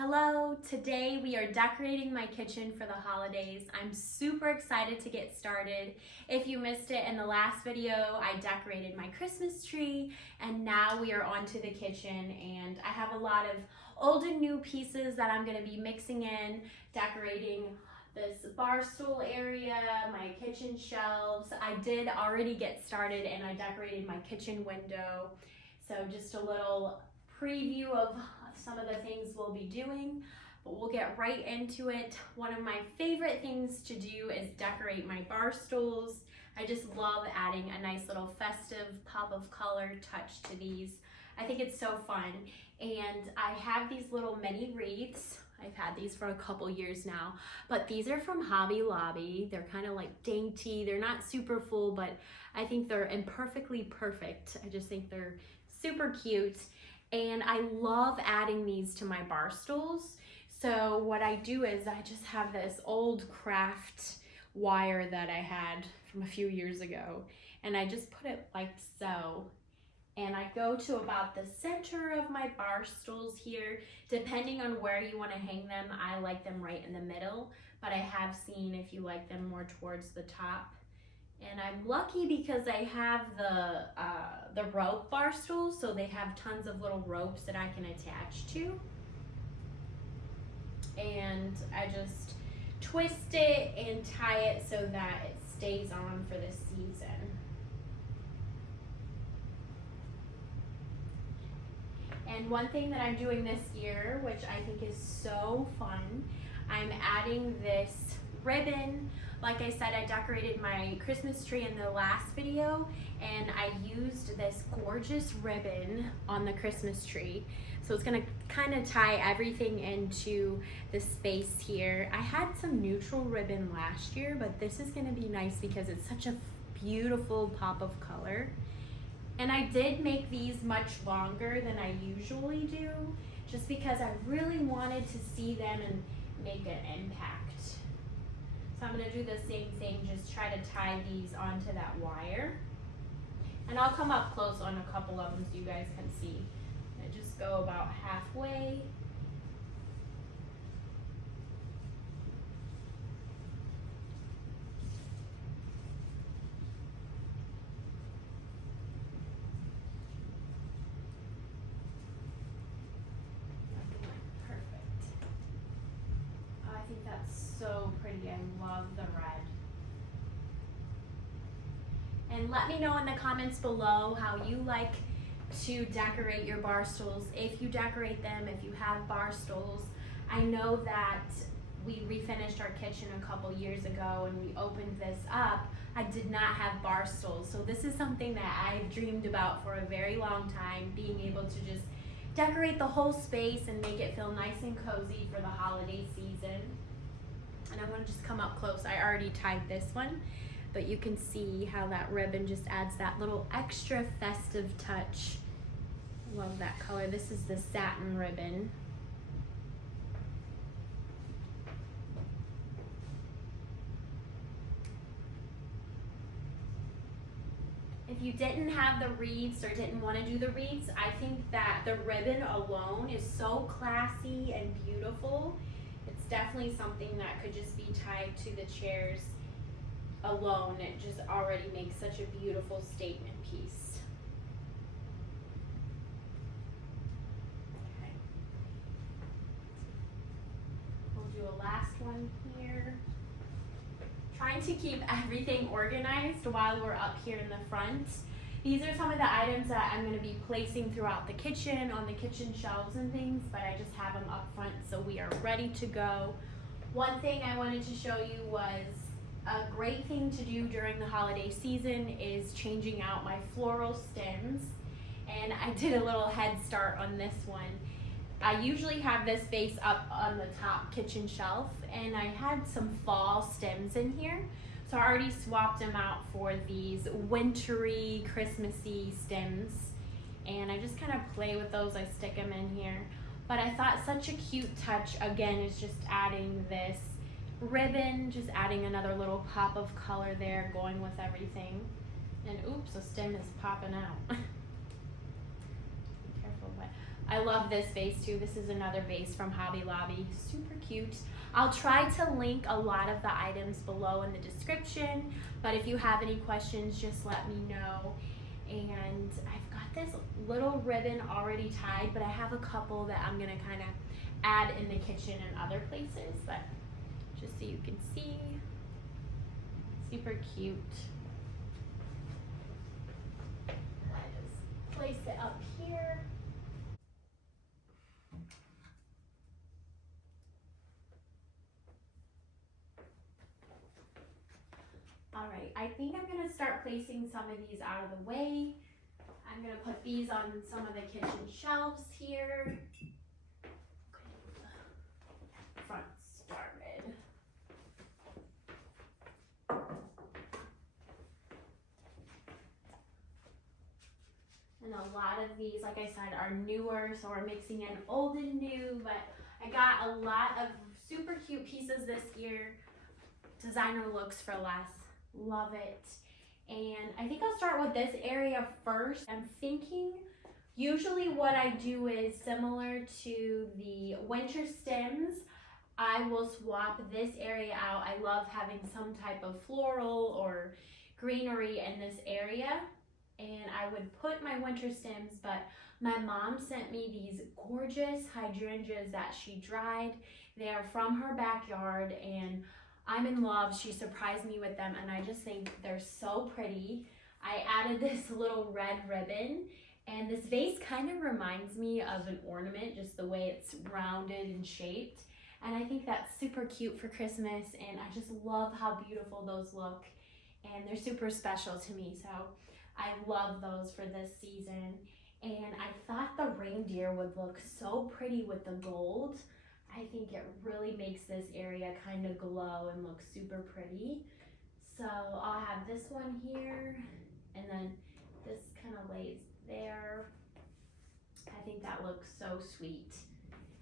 Hello, today we are decorating my kitchen for the holidays. I'm super excited to get started. If you missed it in the last video, I decorated my Christmas tree and now we are on to the kitchen, and I have a lot of old and new pieces that I'm gonna be mixing in, decorating this bar stool area, my kitchen shelves. I did already get started and I decorated my kitchen window. So just a little preview of some of the things we'll be doing, but we'll get right into it. One of my favorite things to do is decorate my bar stools. I just love adding a nice little festive pop of color touch to these. I think it's so fun. And I have these little mini wreaths. I've had these for a couple years now, but these are from Hobby Lobby. They're kind of like dainty. They're not super full, but I think they're imperfectly perfect. I just think they're super cute. And I love adding these to my bar stools. So what I do is I just have this old craft wire that I had from a few years ago, and I just put it like so. And I go to about the center of my bar stools here. Depending on where you want to hang them, I like them right in the middle, but I have seen if you like them more towards the top. And I'm lucky because I have the rope bar stools, so they have tons of little ropes that I can attach to. And I just twist it and tie it so that it stays on for the season. And one thing that I'm doing this year, which I think is so fun, I'm adding this ribbon. Like I said, I decorated my Christmas tree in the last video, and I used this gorgeous ribbon on the Christmas tree. So it's gonna kind of tie everything into the space here. I had some neutral ribbon last year, but this is gonna be nice because it's such a beautiful pop of color. And I did make these much longer than I usually do, just because I really wanted to see them and make an impact. So I'm gonna do the same thing, just try to tie these onto that wire. And I'll come up close on a couple of them so you guys can see. I just go about halfway. I think that's so pretty. I love the red. And let me know in the comments below how you like to decorate your bar stools, if you decorate them, if you have bar stools. I know that we refinished our kitchen a couple years ago and we opened this up. I did not have bar stools, so this is something that I've dreamed about for a very long time, being able to just decorate the whole space and make it feel nice and cozy for the holiday season. And I'm gonna just come up close. I already tied this one, but you can see how that ribbon just adds that little extra festive touch. Love that color. This is the satin ribbon. If you didn't have the wreaths or didn't want to do the wreaths, I think that the ribbon alone is so classy and beautiful. It's definitely something that could just be tied to the chairs alone. It just already makes such a beautiful statement piece. Okay. We'll do a last one here. Trying to keep everything organized while we're up here in the front. These are some of the items that I'm going to be placing throughout the kitchen, on the kitchen shelves and things, but I just have them up front so we are ready to go. One thing I wanted to show you was a great thing to do during the holiday season is changing out my floral stems, and I did a little head start on this one. I usually have this vase up on the top kitchen shelf, and I had some fall stems in here, so I already swapped them out for these wintry, Christmassy stems, and I just kind of play with those. I stick them in here, but I thought such a cute touch, again, is just adding this ribbon, just adding another little pop of color there, going with everything. And oops, the stem is popping out. Be careful, but I love this vase too. This is another vase from Hobby Lobby. Super cute. I'll try to link a lot of the items below in the description, but if you have any questions, just let me know. And I've got this little ribbon already tied, but I have a couple that I'm gonna kind of add in the kitchen and other places, but just so you can see. Super cute. I just place it up here. All right, I think I'm gonna start placing some of these out of the way. I'm gonna put these on some of the kitchen shelves here. Front started. And a lot of these, like I said, are newer, so we're mixing in old and new, but I got a lot of super cute pieces this year. Designer looks for less. Love it. And I think I'll start with this area first. I'm thinking usually what I do is similar to the winter stems. I will swap this area out. I love having some type of floral or greenery in this area. And I would put my winter stems, but my mom sent me these gorgeous hydrangeas that she dried. They are from her backyard and I'm in love. She surprised me with them and I just think they're so pretty. I added this little red ribbon and this vase kind of reminds me of an ornament, just the way it's rounded and shaped. And I think that's super cute for Christmas and I just love how beautiful those look and they're super special to me. So I love those for this season. And I thought the reindeer would look so pretty with the gold. I think it really makes this area kind of glow and look super pretty. So I'll have this one here and then this kind of lays there. I think that looks so sweet.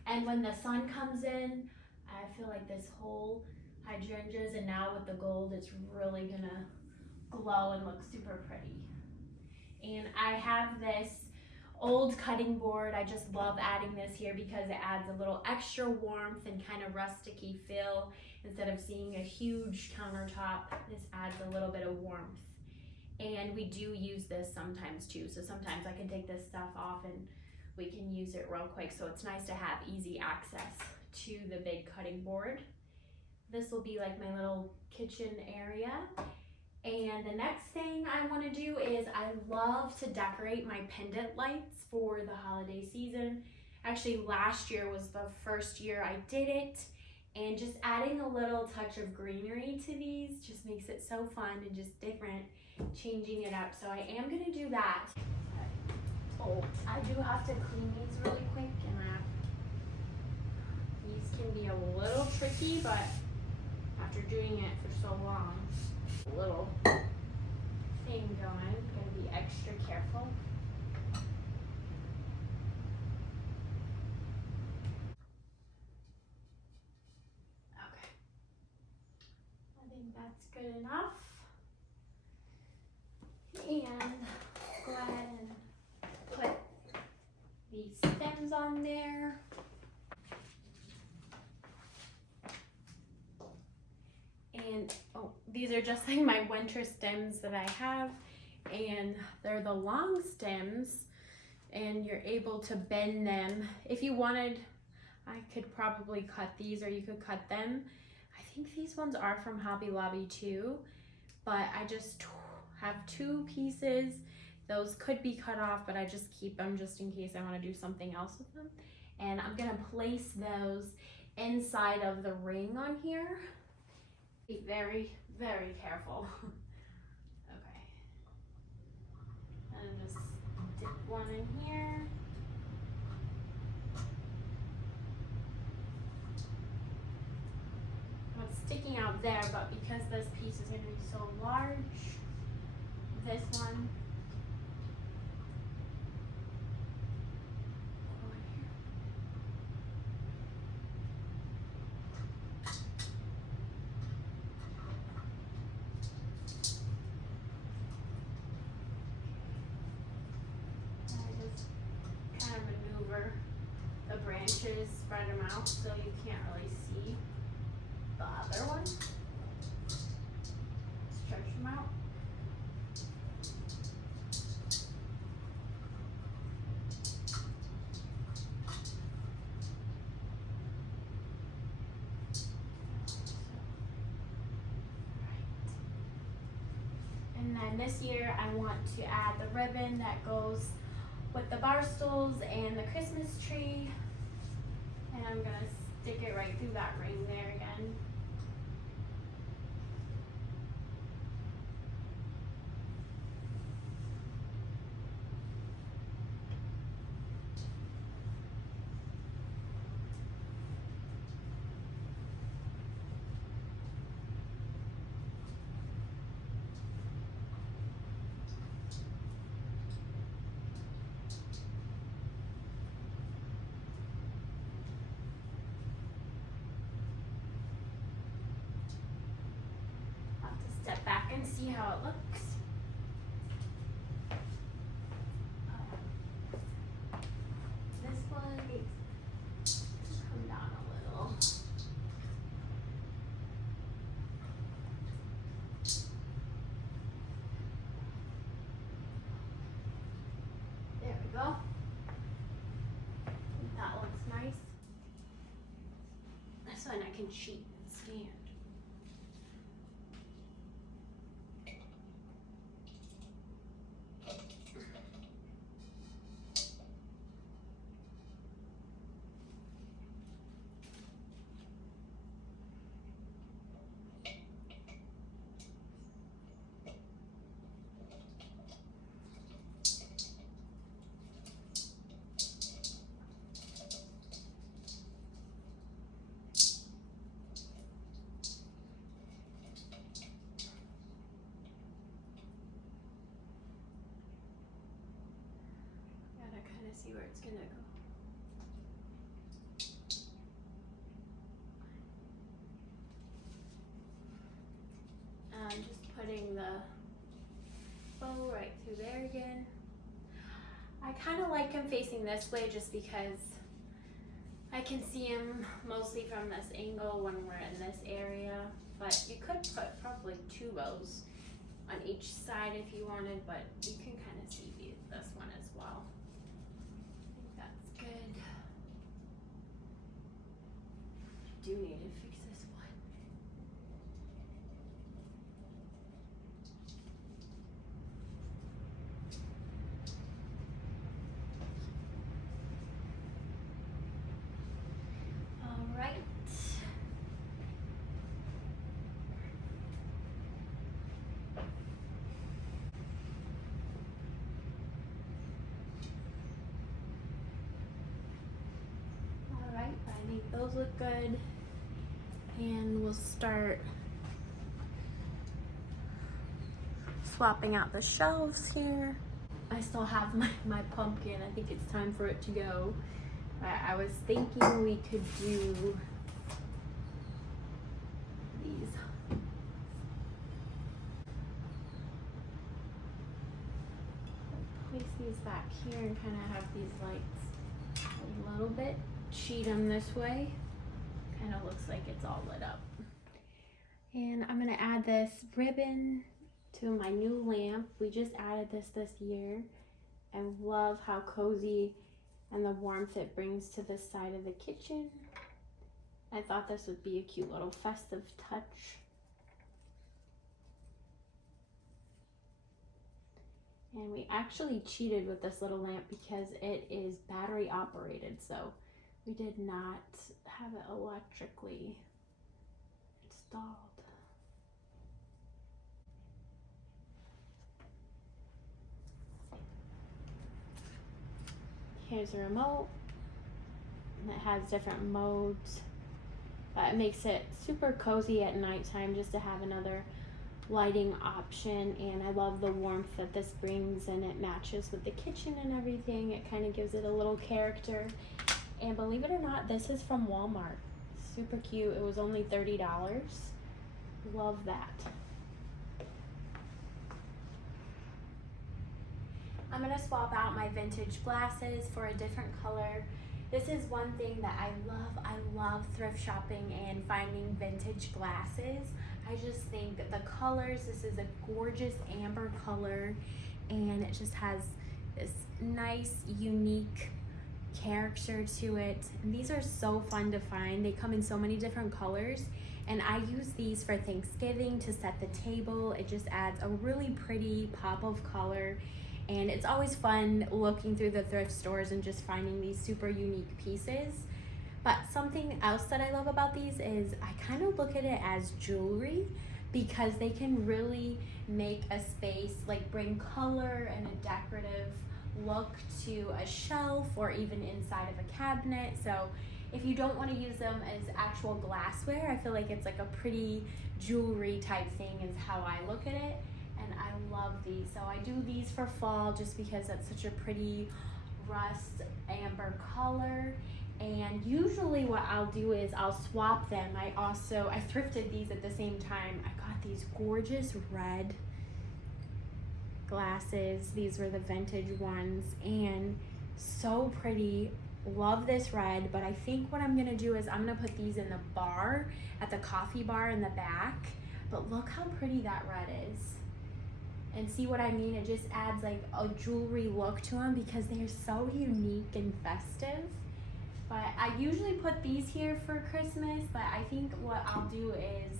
And when the sun comes in, I feel like this whole hydrangeas and now with the gold, it's really gonna glow and look super pretty. And I have this old cutting board. I just love adding this here because it adds a little extra warmth and kind of rusticy feel. Instead of seeing a huge countertop, this adds a little bit of warmth. And we do use this sometimes too. So sometimes I can take this stuff off and we can use it real quick. So it's nice to have easy access to the big cutting board. This will be like my little kitchen area. And the next thing I want to do is I love to decorate my pendant lights for the holiday season. Actually, last year was the first year I did it. And just adding a little touch of greenery to these just makes it so fun and just different, changing it up. So I am going to do that. Oh, I do have to clean these really quick. And these can be a little tricky, but after doing it for so long, little thing going. Gotta be extra careful. Okay. I think that's good enough. And go ahead and put these stems on there. And oh, these are just like my winter stems that I have, and they're the long stems and you're able to bend them. If you wanted, I could probably cut these or you could cut them. I think these ones are from Hobby Lobby too, but I just have two pieces. Those could be cut off, but I just keep them just in case I want to do something else with them. And I'm gonna place those inside of the ring on here. Be very, very careful. Okay. And just dip one in here. Well, it's sticking out there, but because this piece is going to be so large, this one. Maneuver spread them out so you can't really see the other one. Stretch them out. And then this year I want to add the ribbon that goes with the bar stools and the Christmas tree. And I'm gonna stick it right through that ring there again. Step back and see how it looks. This one needs to come down a little. There we go. That looks nice. This one I can cheat and stand. See where it's gonna go. I'm just putting the bow right through there again. I kind of like him facing this way just because I can see him mostly from this angle when we're in this area, but you could put probably 2 bows on each side if you wanted, but you can kind of see this one as well. Good. Do need to fix this one. All right. I think those look good, and we'll start swapping out the shelves here. I still have my pumpkin. I think it's time for it to go. I was thinking we could do these. Place these back here and kind of have these lights a little bit. Sheet them this way. Kind of looks like it's all lit up. And I'm gonna add this ribbon to my new lamp. We just added this year. I love how cozy and the warmth it brings to this side of the kitchen. I thought this would be a cute little festive touch. And we actually cheated with this little lamp because it is battery operated, so we did not have it electrically installed. Here's a remote, and it has different modes, but it makes it super cozy at nighttime just to have another lighting option. And I love the warmth that this brings, and it matches with the kitchen and everything. It kind of gives it a little character. And believe it or not, this is from Walmart. Super cute. It was only $30. Love that. I'm gonna swap out my vintage glasses for a different color. This is one thing that I love. I love thrift shopping and finding vintage glasses. I just think that the colors, this is a gorgeous amber color, and it just has this nice, unique character to it. And these are so fun to find. They come in so many different colors, and I use these for Thanksgiving to set the table. It just adds a really pretty pop of color, and it's always fun looking through the thrift stores and just finding these super unique pieces. But something else that I love about these is I kind of look at it as jewelry, because they can really make a space, like bring color and a decorative look to a shelf or even inside of a cabinet. So if you don't want to use them as actual glassware, I feel like it's like a pretty jewelry type thing is how I look at it. And I love these. So I do these for fall just because it's such a pretty rust amber color. And usually what I'll do is I'll swap them. I thrifted these at the same time. I got these gorgeous red glasses. These were the vintage ones, and so pretty. Love this red, but I think what I'm gonna do is I'm gonna put these in the bar, at the coffee bar in the back. But look how pretty that red is. And see what I mean? It just adds like a jewelry look to them because they're so unique and festive. But I usually put these here for Christmas, but I think what I'll do is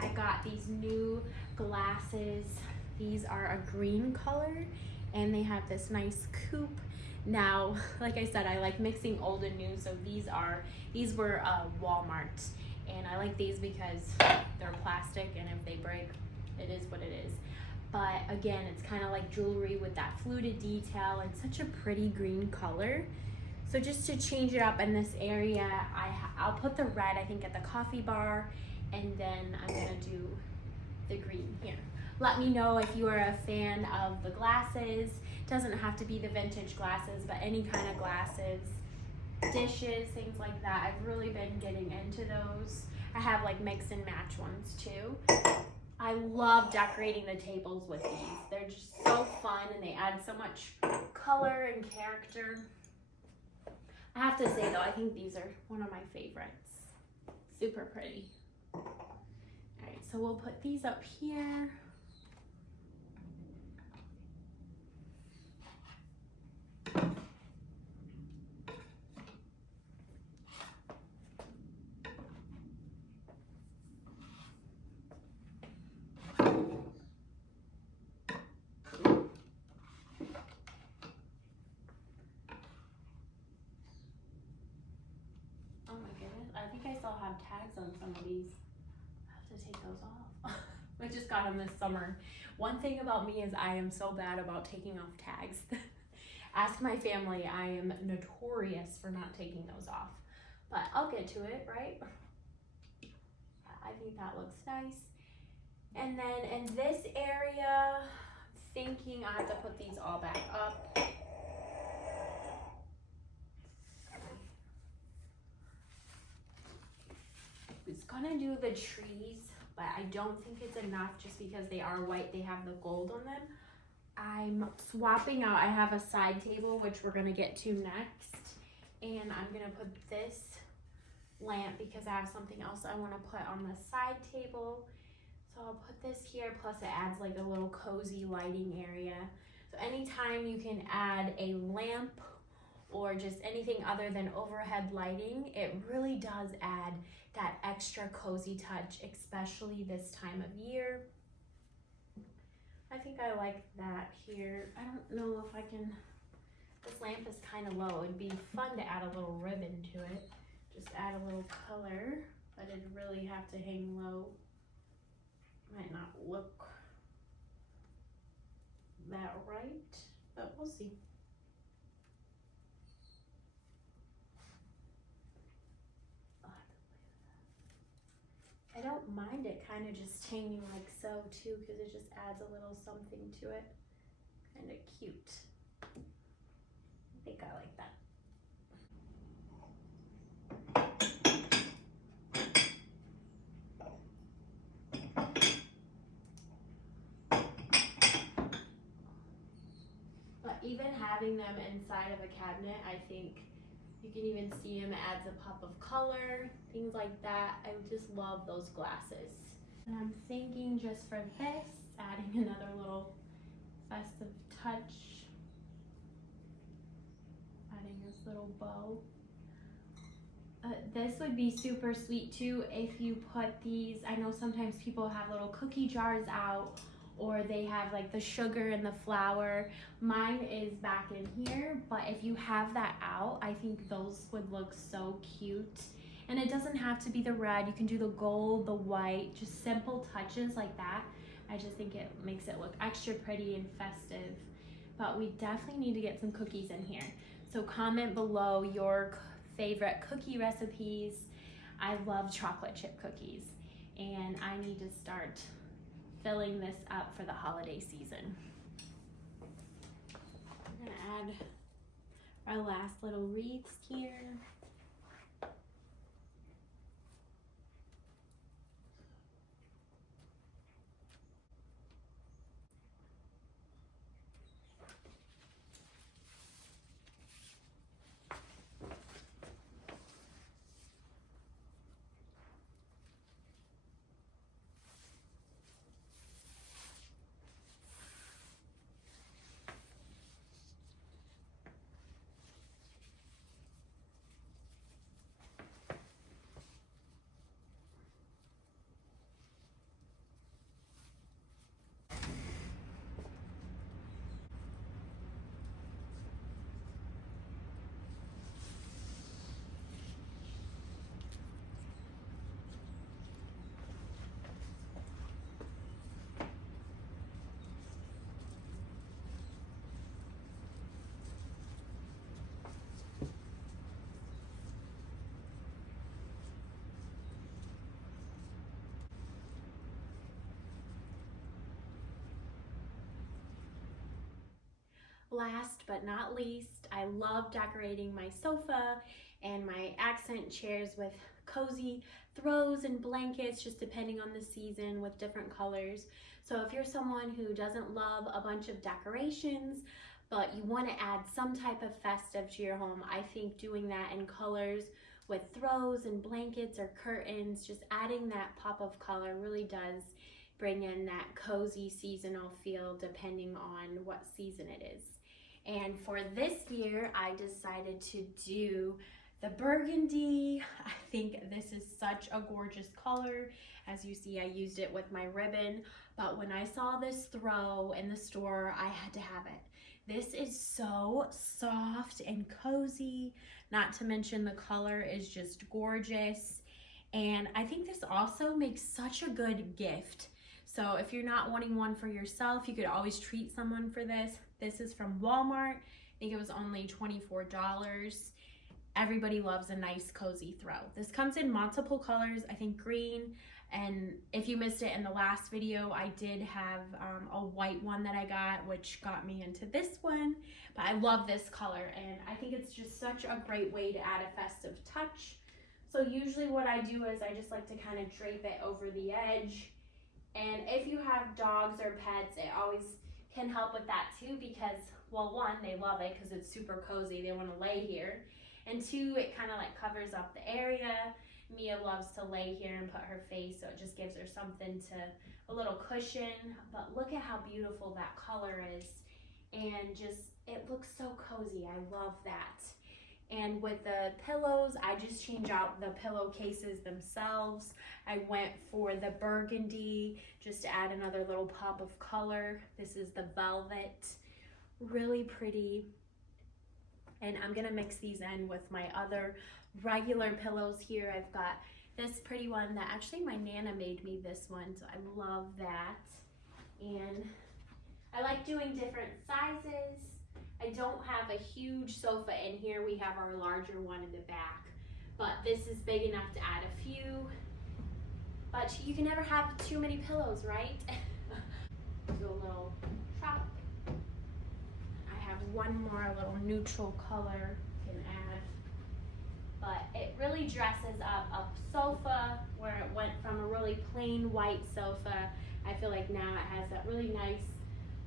I got these new glasses. These are a green color, and they have this nice coupe. Now, like I said, I like mixing old and new, so these were Walmart, and I like these because they're plastic, and if they break, it is what it is. But again, it's kind of like jewelry with that fluted detail and such a pretty green color. So just to change it up in this area, I'll put the red, I think, at the coffee bar, and then I'm gonna do the green here. Let me know if you are a fan of the glasses. Doesn't have to be the vintage glasses, but any kind of glasses, dishes, things like that. I've really been getting into those. I have like mix and match ones too. I love decorating the tables with these. They're just so fun, and they add so much color and character. I have to say though, I think these are one of my favorites. Super pretty. All right, so we'll put these up here. I think I still have tags on some of these. I have to take those off. I just got them this summer. One thing about me is I am so bad about taking off tags. Ask my family, I am notorious for not taking those off. But I'll get to it, right? I think that looks nice. And then in this area, thinking I have to put these all back up. It's gonna do the trees, but I don't think it's enough just because they are white. They have the gold on them. I'm swapping out. I have a side table, which we're gonna get to next. And I'm gonna put this lamp because I have something else I wanna put on the side table. So I'll put this here, plus it adds like a little cozy lighting area. So anytime you can add a lamp or just anything other than overhead lighting, it really does add that extra cozy touch, especially this time of year. I think I like that here. I don't know if I can, this lamp is kind of low. It'd be fun to add a little ribbon to it. Just add a little color, but it'd really have to hang low. Might not look that right, but we'll see. I don't mind it kind of just hanging like so too, because it just adds a little something to it. Kind of cute. I think I like that. But even having them inside of a cabinet, I think You can even see him, it adds a pop of color, things like that. I just love those glasses. And I'm thinking just for this, adding another little festive touch. Adding this little bow. This would be super sweet too if you put these, I know sometimes people have little cookie jars out, or they have like the sugar and the flour. Mine is back in here, but if you have that out, I think those would look so cute. And it doesn't have to be the red, you can do the gold, the white, just simple touches like that. I just think it makes it look extra pretty and festive. But we definitely need to get some cookies in here. So comment below your favorite cookie recipes. I love chocolate chip cookies, and I need to start filling this up for the holiday season. I'm gonna add our last little wreaths here. Last but not least, I love decorating my sofa and my accent chairs with cozy throws and blankets, just depending on the season, with different colors. So if you're someone who doesn't love a bunch of decorations, but you want to add some type of festive to your home, I think doing that in colors with throws and blankets or curtains, just adding that pop of color really does bring in that cozy seasonal feel depending on what season it is. And for this year, I decided to do the burgundy. I think this is such a gorgeous color. As you see, I used it with my ribbon, but when I saw this throw in the store, I had to have it. This is so soft and cozy, not to mention the color is just gorgeous. And I think this also makes such a good gift. So if you're not wanting one for yourself, you could always treat someone for this. This is from Walmart. I think it was only $24. Everybody loves a nice cozy throw. This comes in multiple colors, I think green, and if you missed it in the last video, I did have a white one that I got, which got me into this one. But I love this color, and I think it's just such a great way to add a festive touch. So usually what I do is I just like to kind of drape it over the edge. And if you have dogs or pets, it always can help with that too, because, well, one, they love it because it's super cozy, they want to lay here, and two, it kind of like covers up the area. Mia loves to lay here and put her face, so it just gives her something to, a little cushion. But look at how beautiful that color is, and just, it looks so cozy. I love that. And with the pillows, I just change out the pillowcases themselves. I went for the burgundy, just to add another little pop of color. This is the velvet, really pretty. And I'm gonna mix these in with my other regular pillows here. I've got this pretty one that actually my Nana made me this one, so I love that. And I like doing different sizes. I don't have a huge sofa in here. We have our larger one in the back, but this is big enough to add a few. But you can never have too many pillows, right? Do a little chop. I have one more little neutral color you can add. But it really dresses up a sofa where it went from a really plain white sofa. I feel like now it has that really nice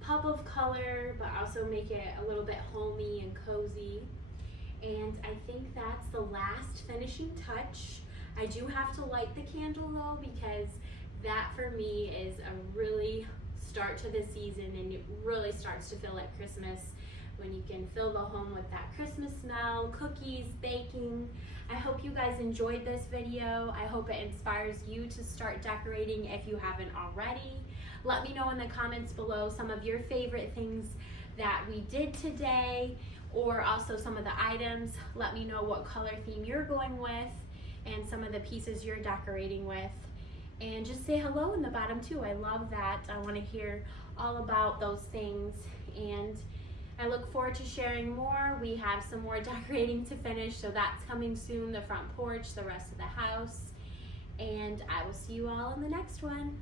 pop of color, but also make it a little bit homey and cozy. And I think that's the last finishing touch. I do have to light the candle though, because that for me is a really start to the season, and it really starts to feel like Christmas when you can fill the home with that Christmas smell, cookies, baking. I hope you guys enjoyed this video. I hope it inspires you to start decorating if you haven't already. Let me know in the comments below some of your favorite things that we did today, or also some of the items. Let me know what color theme you're going with and some of the pieces you're decorating with. And just say hello in the bottom too. I love that. I want to hear all about those things, and I look forward to sharing more. We have some more decorating to finish, so that's coming soon. The front porch, the rest of the house, and I will see you all in the next one.